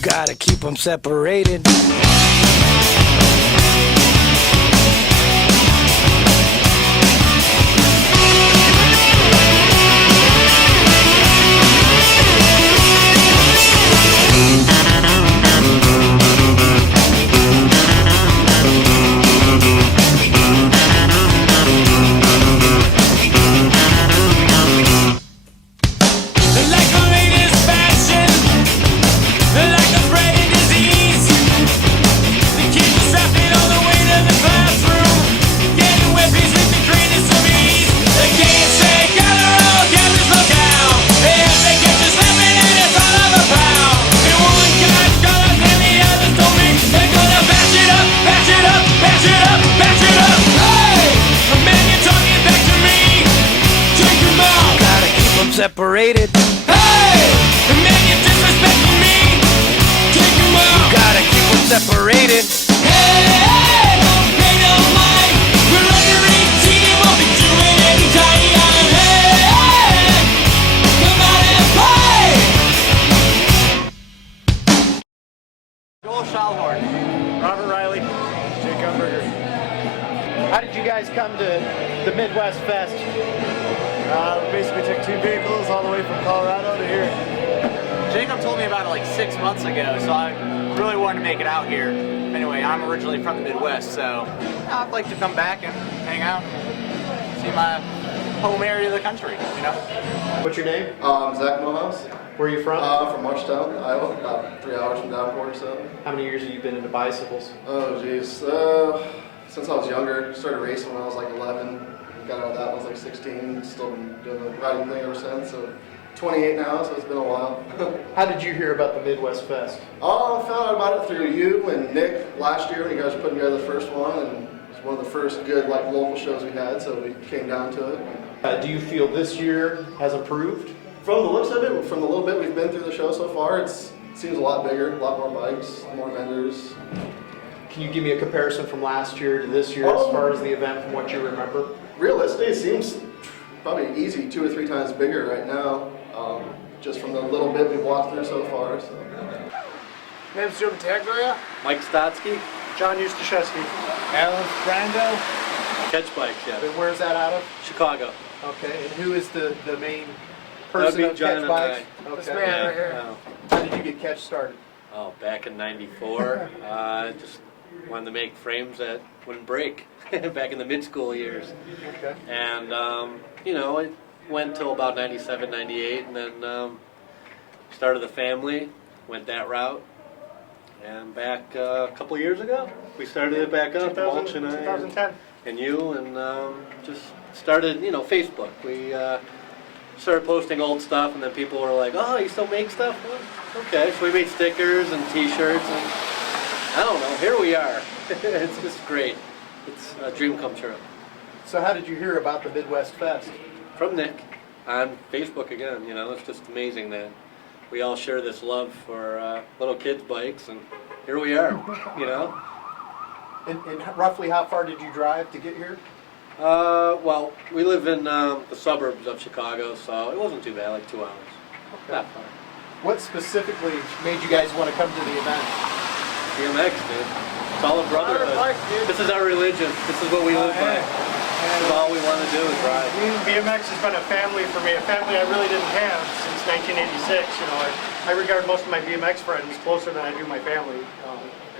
gotta keep them separated. Separated. Hey! The man you're disrespecting me. Take him out. You gotta keep them separated. Hey! Don't pay no mind. We're under 18. We'll be doing any time. Hey! Come out and play. Joel Schallhorn. Robert Riley. Jake Umberger. How did you guys come to the Midwest Fest? We basically took 2 vehicles all the way from Colorado to here. Jacob told me about it like 6 months ago, so I really wanted to make it out here. Anyway, I'm originally from the Midwest, so I'd like to come back and hang out, see my home area of the country, you know? What's your name? Zach Mohouse. Where are you from? From Marshtown, Iowa, about 3 hours from Davenport or so. How many years have you been into bicycles? Oh, geez. Since I was younger, started racing when I was like 11. Got out of that when I was like 16. Still been doing the riding thing ever since. So 28 now, so it's been a while. How did you hear about the Midwest Fest? I found out about it through you and Nick last year when you guys were putting together the first one, and it was one of the first good like local shows we had, so we came down to it. Do you feel this year has improved? From the looks of it, from the little bit we've been through the show so far, it seems a lot bigger, a lot more bikes, more vendors. Can you give me a comparison from last year to this year as far as the event from what you remember? Realistically, it seems probably easy 2 or 3 times bigger right now, just from the little bit we've walked through so far. So. Name's Joe Battaglia. Mike Stotsky. John Eustaszewski. Alan Brando. Catch bikes, yeah. And where's that out of? Chicago. Okay, and who is the main person of John Catch and Bikes? This Okay. man right here. How did you get Catch started? Oh, back in '94, just wanted to make frames that wouldn't break. Back in the mid-school years. Okay. And, you know, it went till about 97, 98, and then started the family, went that route. And back a couple years ago, we started it back up, Mulch and I, 2010. and you, and just started, you know, Facebook. We started posting old stuff, and then people were like, oh, you still make stuff? Well, okay, so we made stickers and t-shirts, and I don't know, here we are. It's just great. It's a dream come true. So how did you hear about the Midwest Fest? From Nick on Facebook again. You know, it's just amazing that we all share this love for little kids' bikes, and here we are. You know. And roughly how far did you drive to get here? Well, we live in the suburbs of Chicago, so it wasn't too bad, like 2 hours. Okay. Not far. What specifically made you guys want to come to the event? BMX, dude. It's all a brotherhood. This is our religion. This is what we live by. This is all we want to do is ride. BMX has been a family for me, a family I really didn't have since 1986. You know, I regard most of my BMX friends closer than I do my family.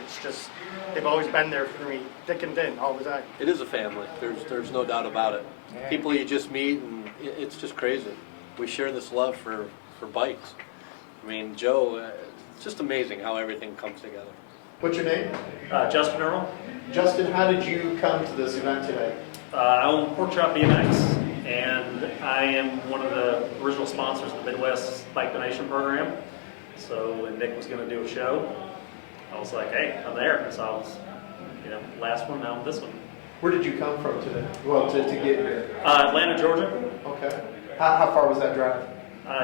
It's just, they've always been there for me, thick and thin, all the time. It is a family. There's no doubt about it. People you just meet, and it's just crazy. We share this love for bikes. I mean, Joe, it's just amazing how everything comes together. What's your name? Justin Earl. Justin, how did you come to this event today? I own Pork Chop BMX, and I am one of the original sponsors of the Midwest Bike Donation Program. So when Nick was going to do a show, I was like, hey, I'm there. So I was, you know, last one, now this one. Where did you come from today? Well, to get here? Atlanta, Georgia. Okay. How far was that drive?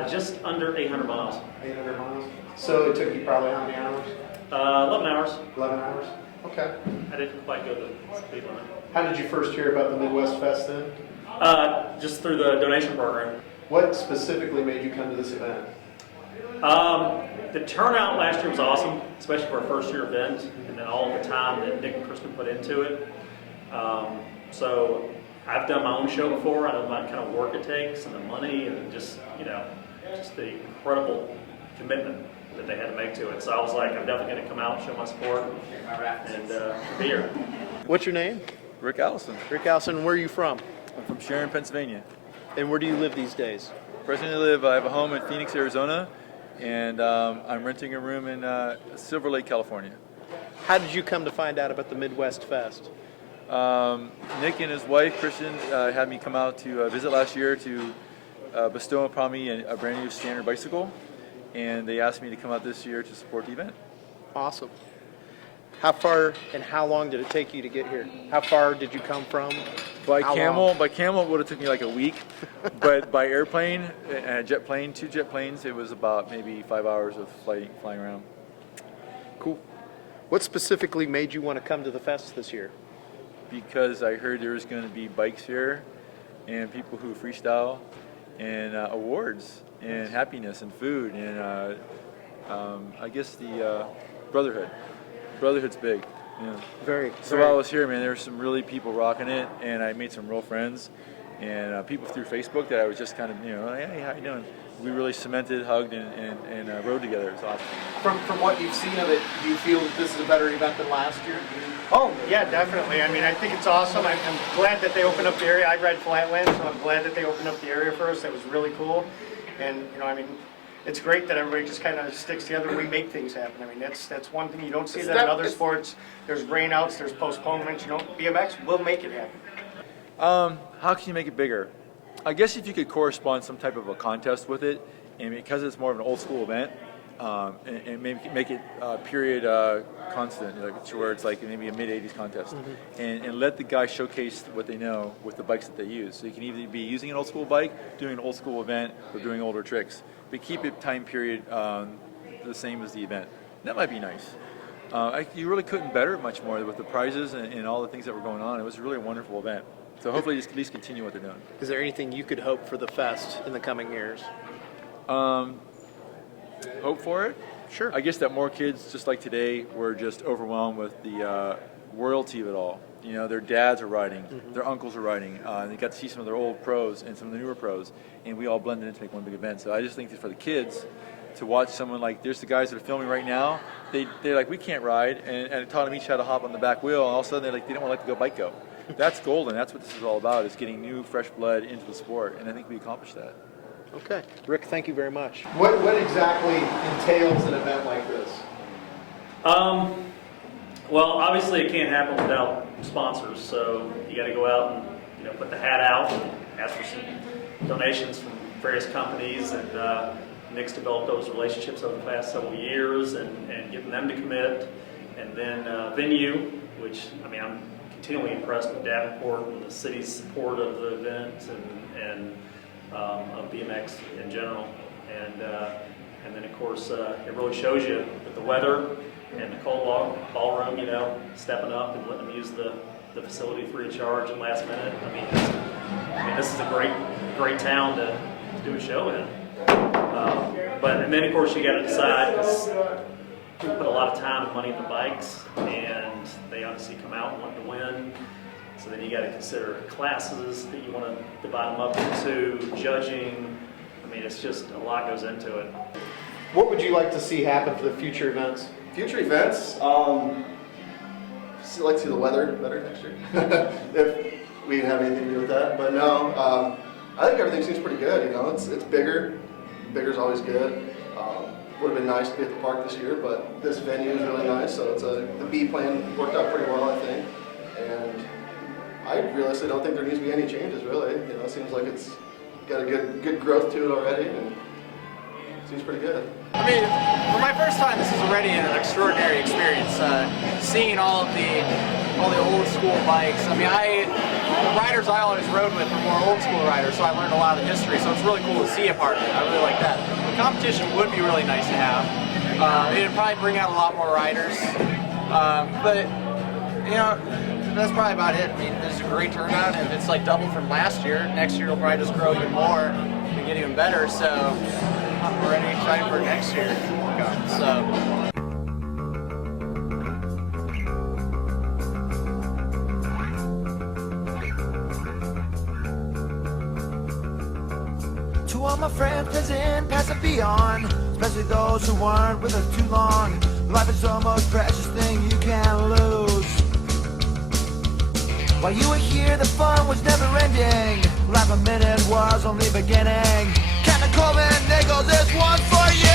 Just under 800 miles. 800 miles. So it took you probably how many hours? 11 hours. 11 hours. Okay. I didn't quite go the speed limit. How did you first hear about the Midwest Fest then? Just through the donation program. What specifically made you come to this event? the turnout last year was awesome, especially for a first year event, and then all the time that Nick and Kristen put into it. So I've done my own show before. I know what kind of work it takes and the money and just the incredible commitment that they had to make to it. So I was like, I'm definitely going to come out and show my support and be here. What's your name? Rick Allison. Rick Allison. Where are you from? I'm from Sharon, Pennsylvania. And where do you live these days? Presently I have a home in Phoenix, Arizona, and I'm renting a room in Silver Lake, California. How did you come to find out about the Midwest Fest? Nick and his wife, Christian, had me come out to visit last year to bestow upon me a brand new standard bicycle, and they asked me to come out this year to support the event. Awesome. How far and how long did it take you to get here? How far did you come from? By How camel, long? by camel it would have took me like a week, but by airplane and jet plane, 2 jet planes, it was about maybe 5 hours of flying around. Cool. What specifically made you want to come to the fest this year? Because I heard there was going to be bikes here, and people who freestyle, and awards, and happiness, and food, and I guess the brotherhood. Brotherhood's big. Yeah. So while I was here, man, there were some really people rocking it, and I made some real friends, and people through Facebook that I was just kind of, hey, how you doing? We really cemented, hugged, and rode together. It was awesome. From what you've seen of it, do you feel this is a better event than last year? Oh, yeah, definitely. I mean, I think it's awesome. I'm glad that they opened up the area. I ride Flatland, so I'm glad that they opened up the area for us. That was really cool. And, I mean, it's great that everybody just kind of sticks together and we make things happen. I mean, that's one thing you don't see that in other sports. There's rainouts, there's postponements. BMX will make it happen. How can you make it bigger? I guess if you could correspond some type of a contest with it, and because it's more of an old school event, and maybe make it period constant, like where it's like maybe a mid-'80s contest, and let the guys showcase what they know with the bikes that they use. So you can either be using an old school bike, doing an old school event, or doing older tricks. But keep it time period the same as the event. That might be nice. You really couldn't better it much more with the prizes and all the things that were going on. It was really a wonderful event. So hopefully just at least continue what they're doing. Is there anything you could hope for the fest in the coming years? Hope for it? Sure. I guess that more kids, just like today, were just overwhelmed with the royalty of it all. Their dads are riding, their uncles are riding, and they got to see some of their old pros and some of the newer pros, and we all blended in to make one big event. So I just think that for the kids to watch someone like, there's the guys that are filming right now, they're like, we can't ride, and I taught them each how to hop on the back wheel, and all of a sudden they don't want to let the bike go. That's golden. That's what this is all about, is getting new, fresh blood into the sport, and I think we accomplished that. Okay. Rick, thank you very much. What exactly entails an event like this? Well, obviously it can't happen without sponsors, so you got to go out and put the hat out and ask for some donations from various companies, and Nick's developed those relationships over the past several years and getting them to commit, and then venue, which I'm continually impressed with Davenport and the city's support of the event and of BMX in general, and then of course it really shows you with the weather and the cold ballroom, stepping up and letting them use the facility free of charge at last minute. This is a great town to do a show in. And then of course you got to decide, because people put a lot of time and money in the bikes, and they obviously come out wanting to win. So then you got to consider classes that you want to divide them up into, judging. It's just a lot goes into it. What would you like to see happen for the future events? Future events, I'd like to see the weather better next year, if we have anything to do with that. But no, I think everything seems pretty good. It's bigger. Bigger's always good. Would have been nice to be at the park this year, but this venue is really nice. So the B plan worked out pretty well, I think. And I realistically don't think there needs to be any changes, really. It seems like it's got a good growth to it already, and it seems pretty good. For my first time, this is already an extraordinary experience. Seeing all the old school bikes. The riders I always rode with were more old school riders, so I learned a lot of the history. So it's really cool to see a part of it. I really like that. The competition would be really nice to have. It'd probably bring out a lot more riders. But that's probably about it. There's a great turnout, and if it's like double from last year, next year will probably just grow even more and get even better. So I'm already excited for next year. So. To all my friends, present, past and beyond, especially those who weren't with us too long. Life is the most precious thing you can lose. While you were here, the fun was never ending. Life a minute was only beginning. Captain Coleman Nichols, this one's for you.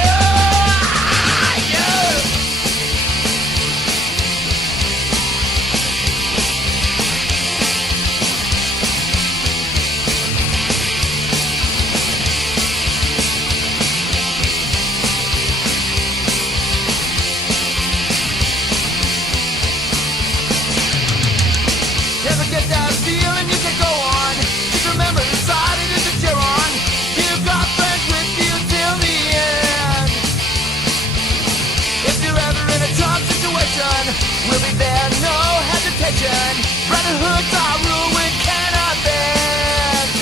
Never get that feeling you can go on. Just remember inside it is a cheer on. You've got friends with you till the end. If you're ever in a tough situation, we'll be there, no hesitation. Brotherhoods are ruined, cannot bend.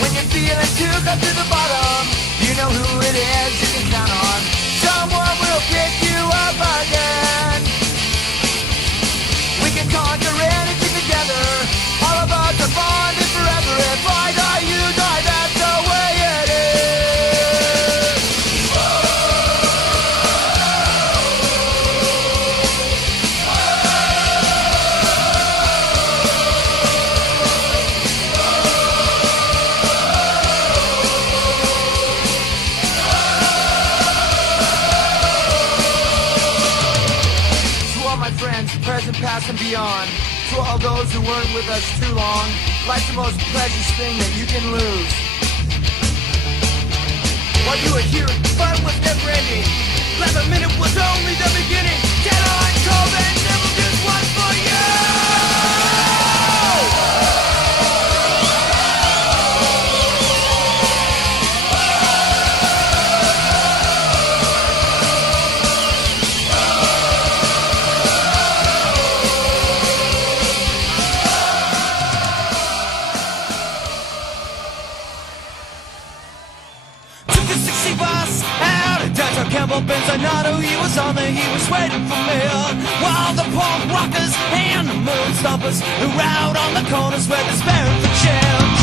When you're feeling too close to the bottom, you know who it is you can count on. Someone will pick you up again. We can conquer anything together. All of us are bonded forever. If I die, you die, that's the way it is. To all my friends, present, past, and beyond. To all those who weren't with us too long. Life's the most precious thing that you can lose. While you were here, fun was never ending. Last a minute was only the beginning. Get on, Coleman, never just one for you! Took a 60 bus out of downtown Campbell Benzinato. He was on there, he was waiting for me. While the punk rockers and the moon stompers were out on the corners where they're sparing for champ.